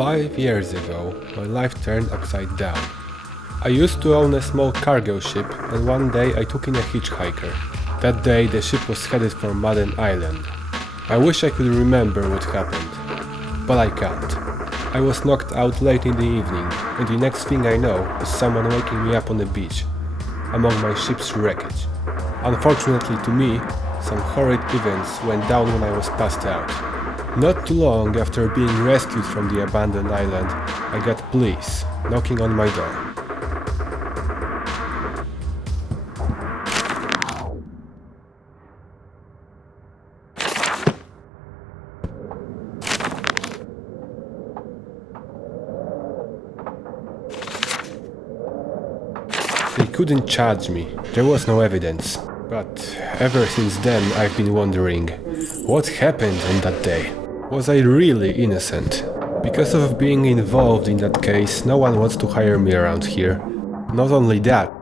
5 years ago, my life turned upside down. I used to own a small cargo ship, and one day I took in a hitchhiker. That day the ship was headed for Madden Island. I wish I could remember what happened, but I can't. I was knocked out late in the evening, and the next thing I know is someone waking me up on the beach, among my ship's wreckage. Unfortunately to me, some horrid events went down when I was passed out. Not too long after being rescued from the abandoned island, I got police knocking on my door. They couldn't charge me, there was no evidence. But ever since then I've been wondering, what happened on that day? Was I really innocent? Because of being involved in that case, no one wants to hire me around here. Not only that,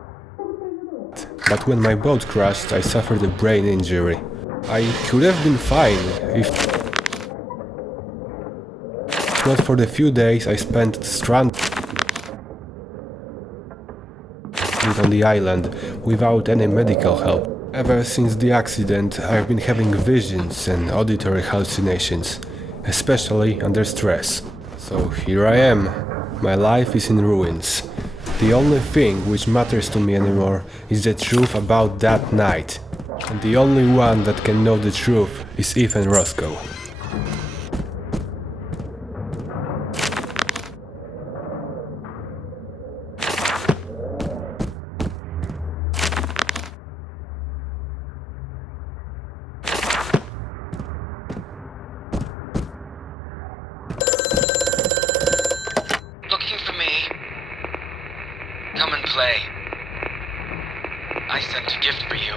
but when my boat crashed I suffered a brain injury. I could have been fine if not for the few days I spent stranded on the island without any medical help. Ever since the accident, I've been having visions and auditory hallucinations, especially under stress. So here I am. My life is in ruins. The only thing which matters to me anymore is the truth about that night. And the only one that can know the truth is Ethan Roscoe. Come and play. I sent a gift for you.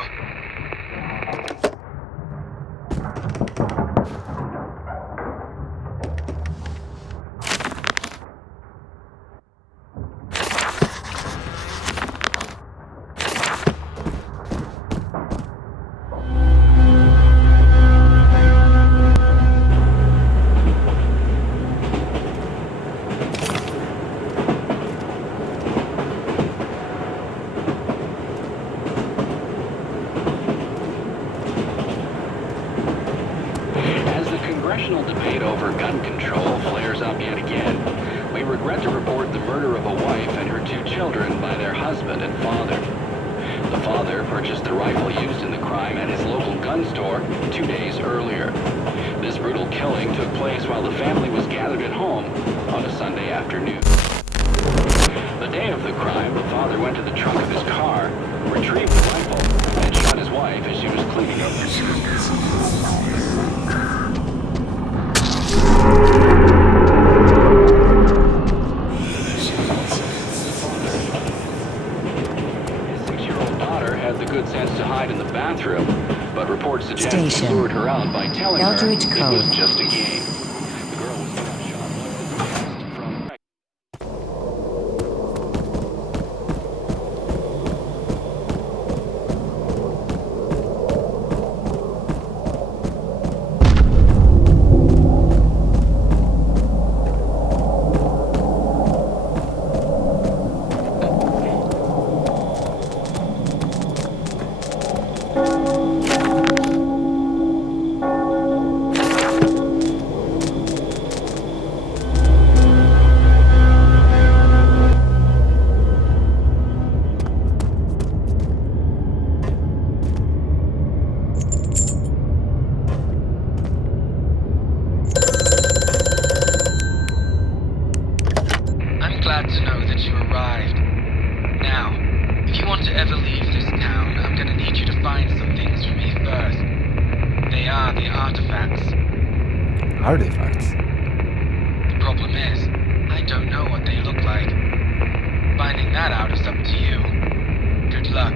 Congressional debate over gun control flares up yet again. We regret to report the murder of a wife and her 2 children by their husband and father. The father purchased the rifle used in the crime at his local gun store 2 days earlier. This brutal killing took place while the family was gathered at home on a Sunday afternoon. The day of the crime, the father went to the trunk of his car, retrieved the rifle, and shot his wife as she was cleaning up her the good sense to hide in the bathroom, but reports suggest he lured her out by telling Eldritch, her Cove. it was just a game. The girl was shot from Glad to know that you arrived. Now, if you want to ever leave this town, I'm gonna need you to find some things for me first. They are the artifacts. Artifacts? The problem is, I don't know what they look like. Finding that out is up to you. Good luck.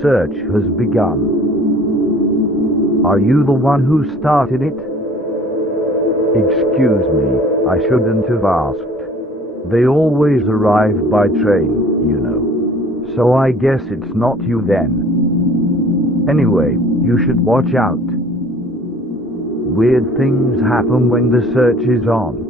search has begun. Are you the one who started it? Excuse me, I shouldn't have asked. They always arrive by train, you know. So I guess it's not you then. Anyway, you should watch out. Weird things happen when the search is on.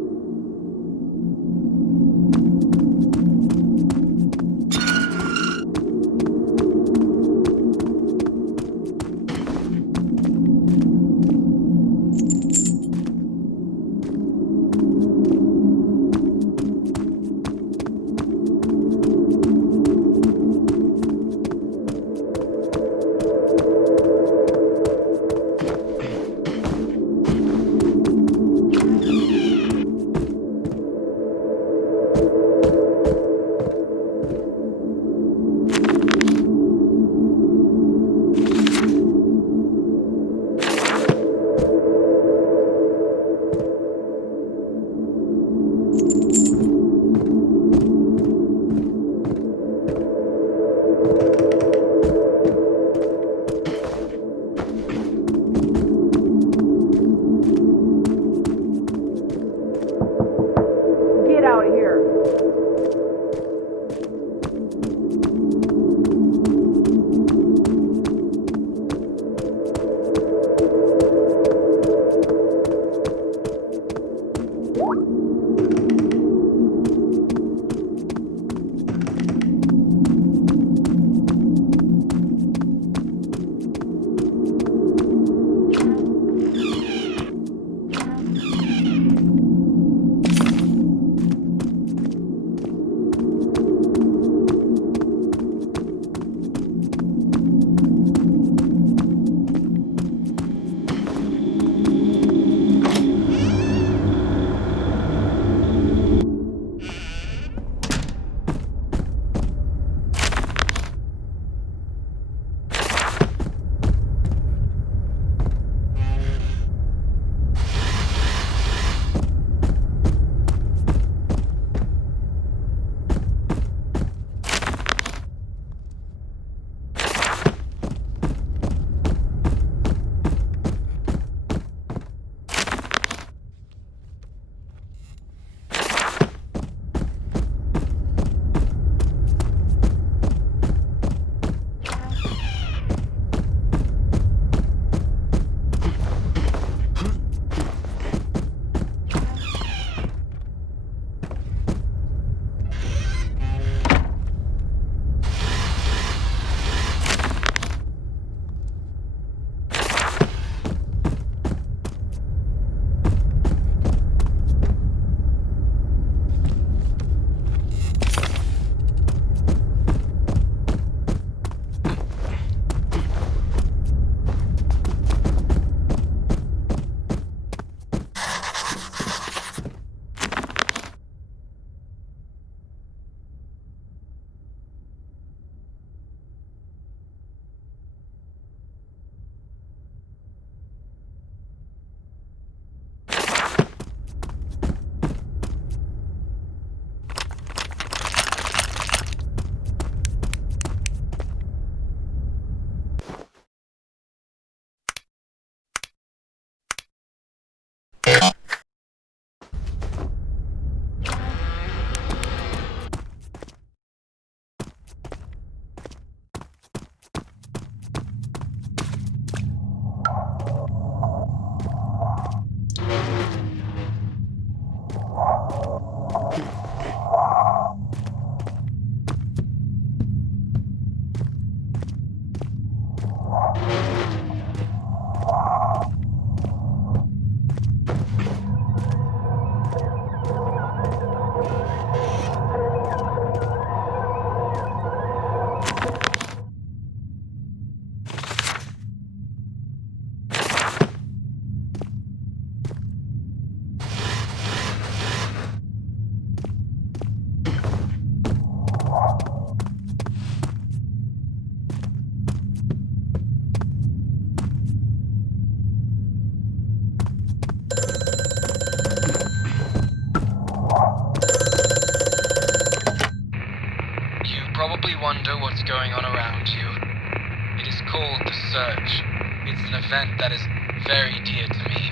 Probably wonder what's going on around you. It is called the Search. It's an event that is very dear to me.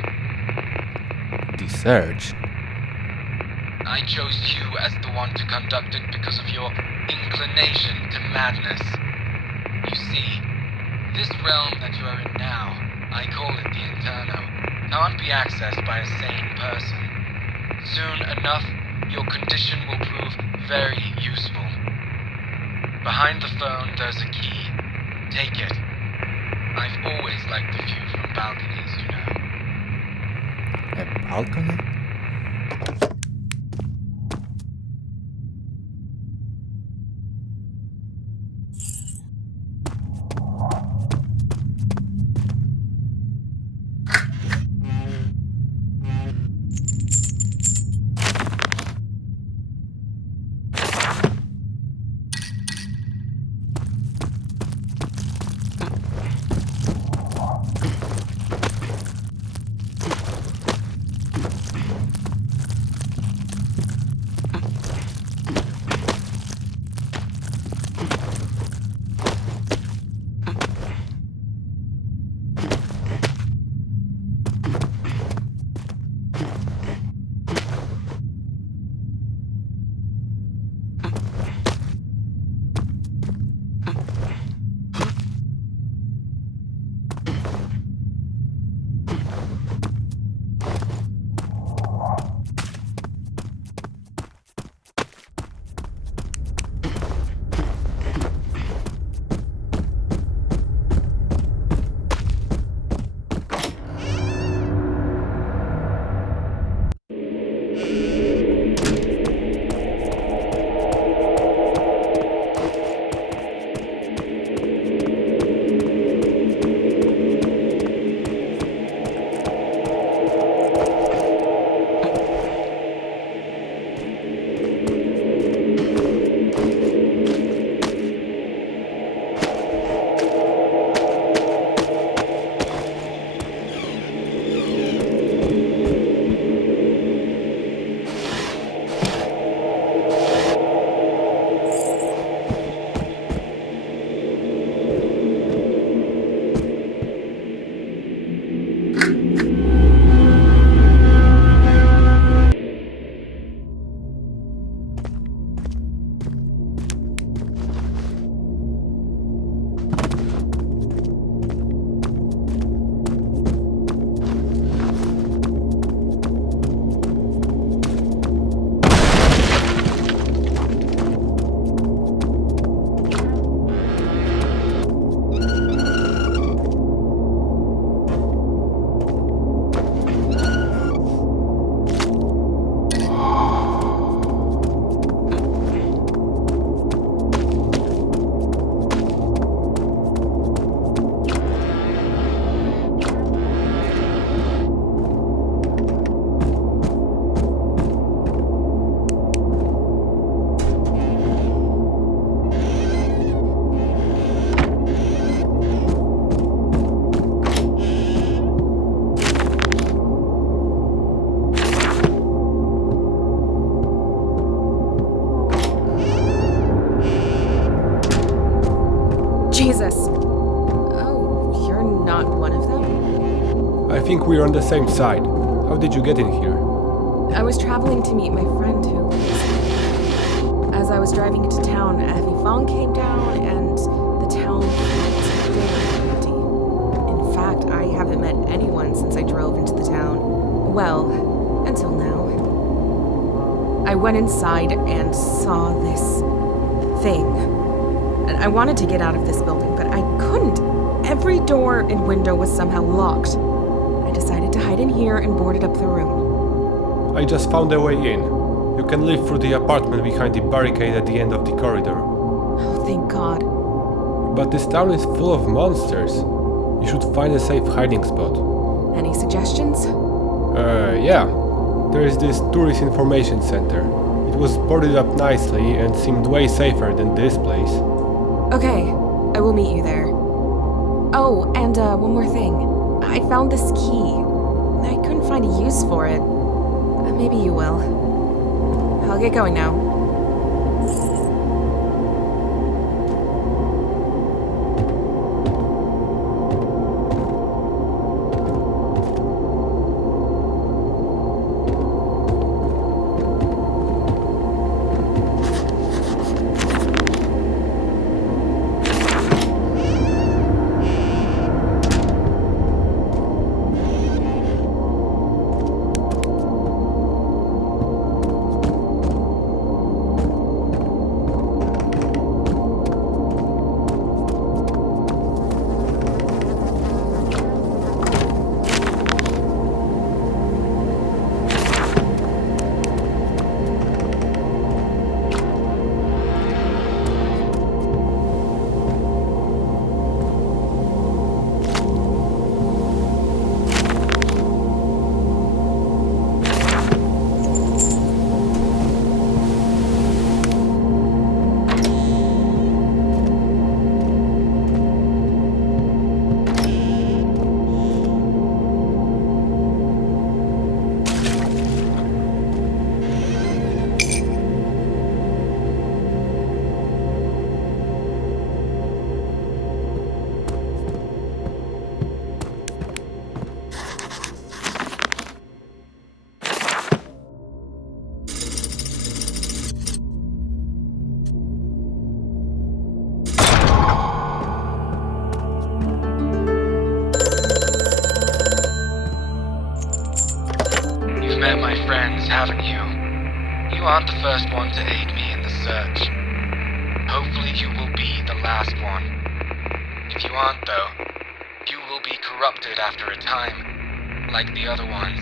The Search? I chose you as the one to conduct it because of your inclination to madness. You see, this realm that you are in now, I call it the Inferno, can't be accessed by a sane person. Soon enough, your condition will prove very useful. Behind the phone, there's a key. Take it. I've always liked the view from balconies, you know. A balcony? Jesus! Oh, you're not one of them? I think we're on the same side. How did you get in here? I was traveling to meet my friend who... As I was driving into town, a heavy fog came down and the town felt very empty. In fact, I haven't met anyone since I drove into the town. Well, until now. I went inside and saw this thing. And I wanted to get out of this building, but I couldn't. Every door and window was somehow locked. I decided to hide in here and boarded up the room. I just found a way in. You can leave through the apartment behind the barricade at the end of the corridor. Oh, thank God. But this town is full of monsters. You should find a safe hiding spot. Any suggestions? Yeah. There is this tourist information center. It was boarded up nicely and seemed way safer than this place. Okay, I will meet you there. Oh, and one more thing. I found this key. I couldn't find a use for it. Maybe you will. I'll get going now. haven't you? You aren't the first one to aid me in the search. Hopefully you will be the last one. If you aren't, though, you will be corrupted after a time, like the other ones.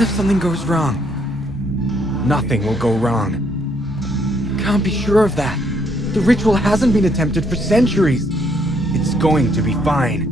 What if something goes wrong? Nothing will go wrong. Can't be sure of that. The ritual hasn't been attempted for centuries. It's going to be fine.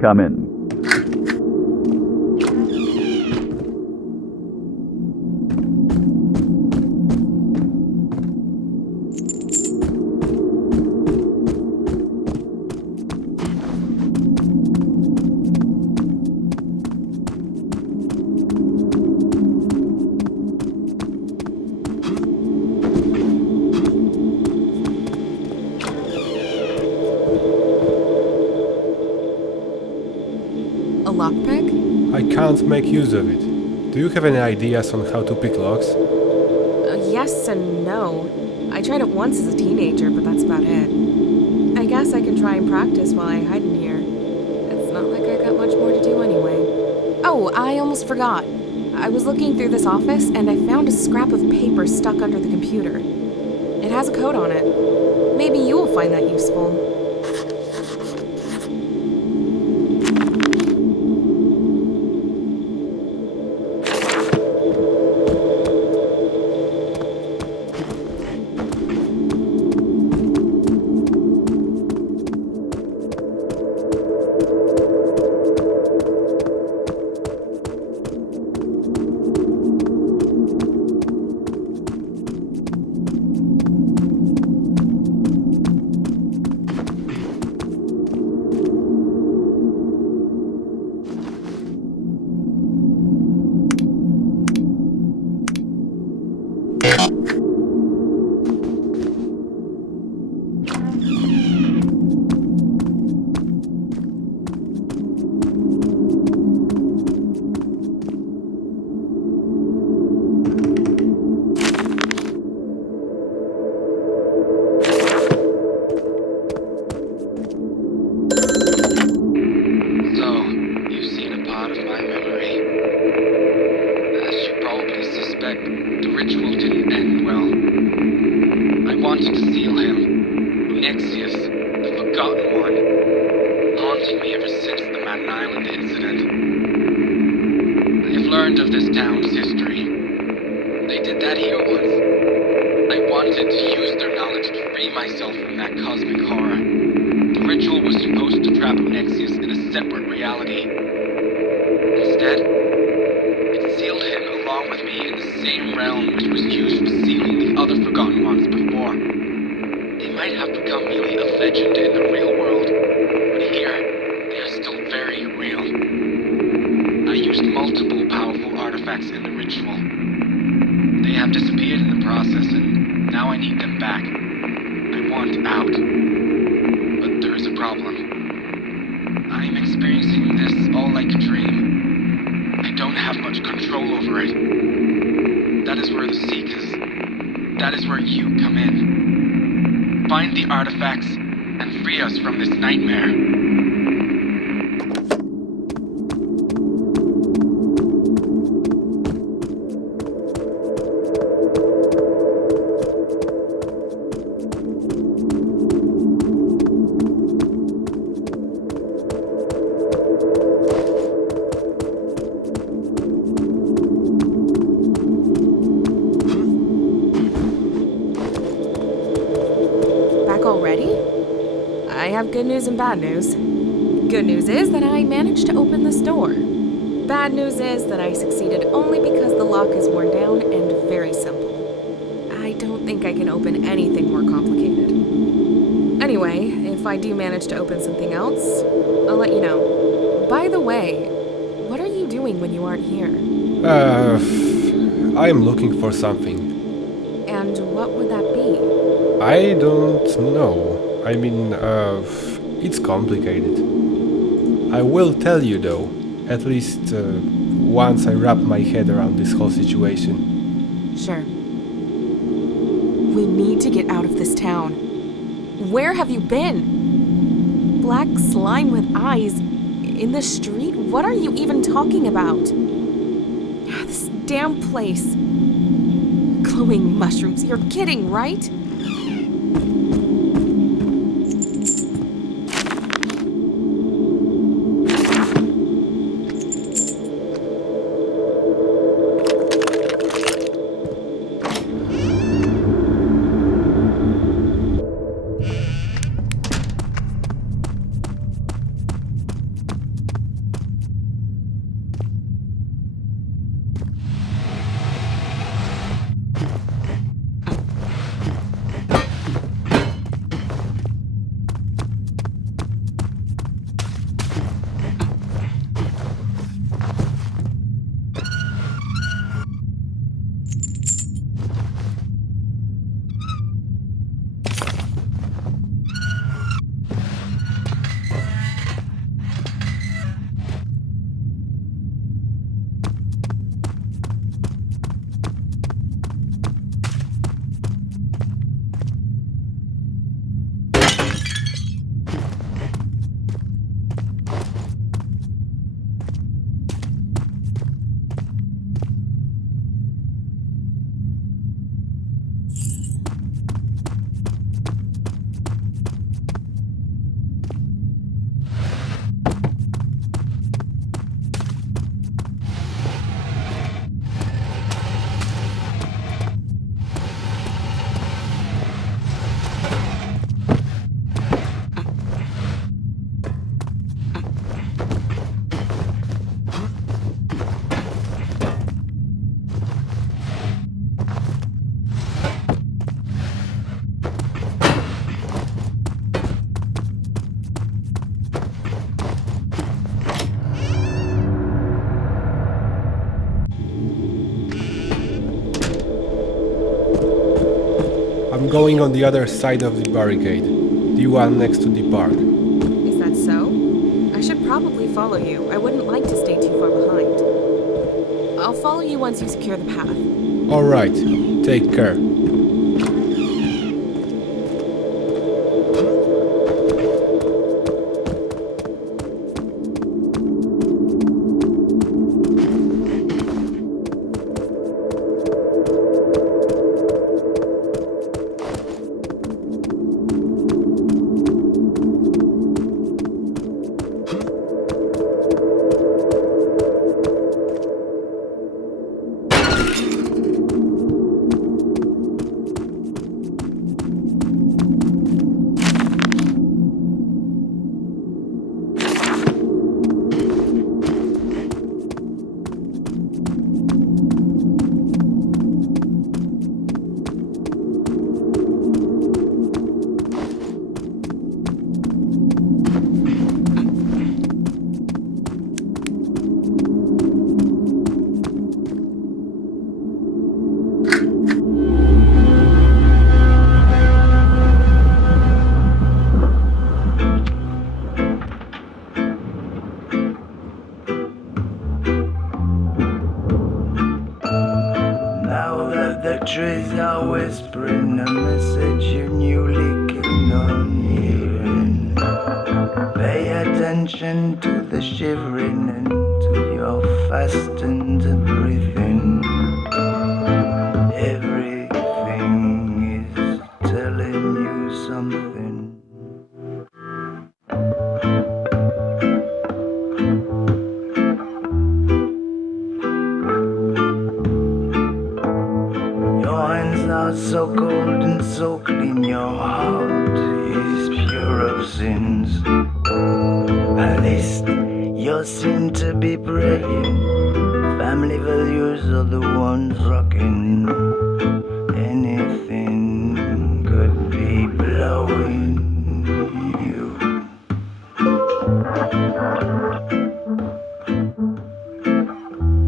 Come in. A lockpick? I can't make use of it. Do you have any ideas on how to pick locks? Yes and no. I tried it once as a teenager, but that's about it. I guess I can try and practice while I hide in here. It's not like I got much more to do anyway. Oh, I almost forgot. I was looking through this office and I found a scrap of paper stuck under the computer. It has a code on it. Maybe you will find that useful. might have become merely a legend in the real world, but here, they are still very real. I used multiple powerful artifacts in the ritual. They have disappeared in the process, and now I need them back. I want out. But there is a problem. I am experiencing this all like a dream. I don't have much control over it. That is where the Seekers, that is where you come in. Find the artifacts and free us from this nightmare. Already? I have good news and bad news. Good news is that I managed to open this door. Bad news is that I succeeded only because the lock is worn down and very simple. I don't think I can open anything more complicated. Anyway, if I do manage to open something else, I'll let you know. By the way, what are you doing when you aren't here? I am looking for something. And what would that be? I don't know. I mean, it's complicated. I will tell you though, at least once I wrap my head around this whole situation. Sure. We need to get out of this town. Where have you been? Black slime with eyes in the street? What are you even talking about? This damn place. Glowing mushrooms. You're kidding, right? I'm going on the other side of the barricade, the one next to the park. Is that so? I should probably follow you. I wouldn't like to stay too far behind. I'll follow you once you secure the path. Alright, take care. trees are whispering a message you newly cannot hearing. Pay attention to the shivering and to your fastened breathing. Everything is telling you something. Your hands are so cold and so clean, your heart is pure of sins. At least you seem to be praying. Family values are the ones rocking anything.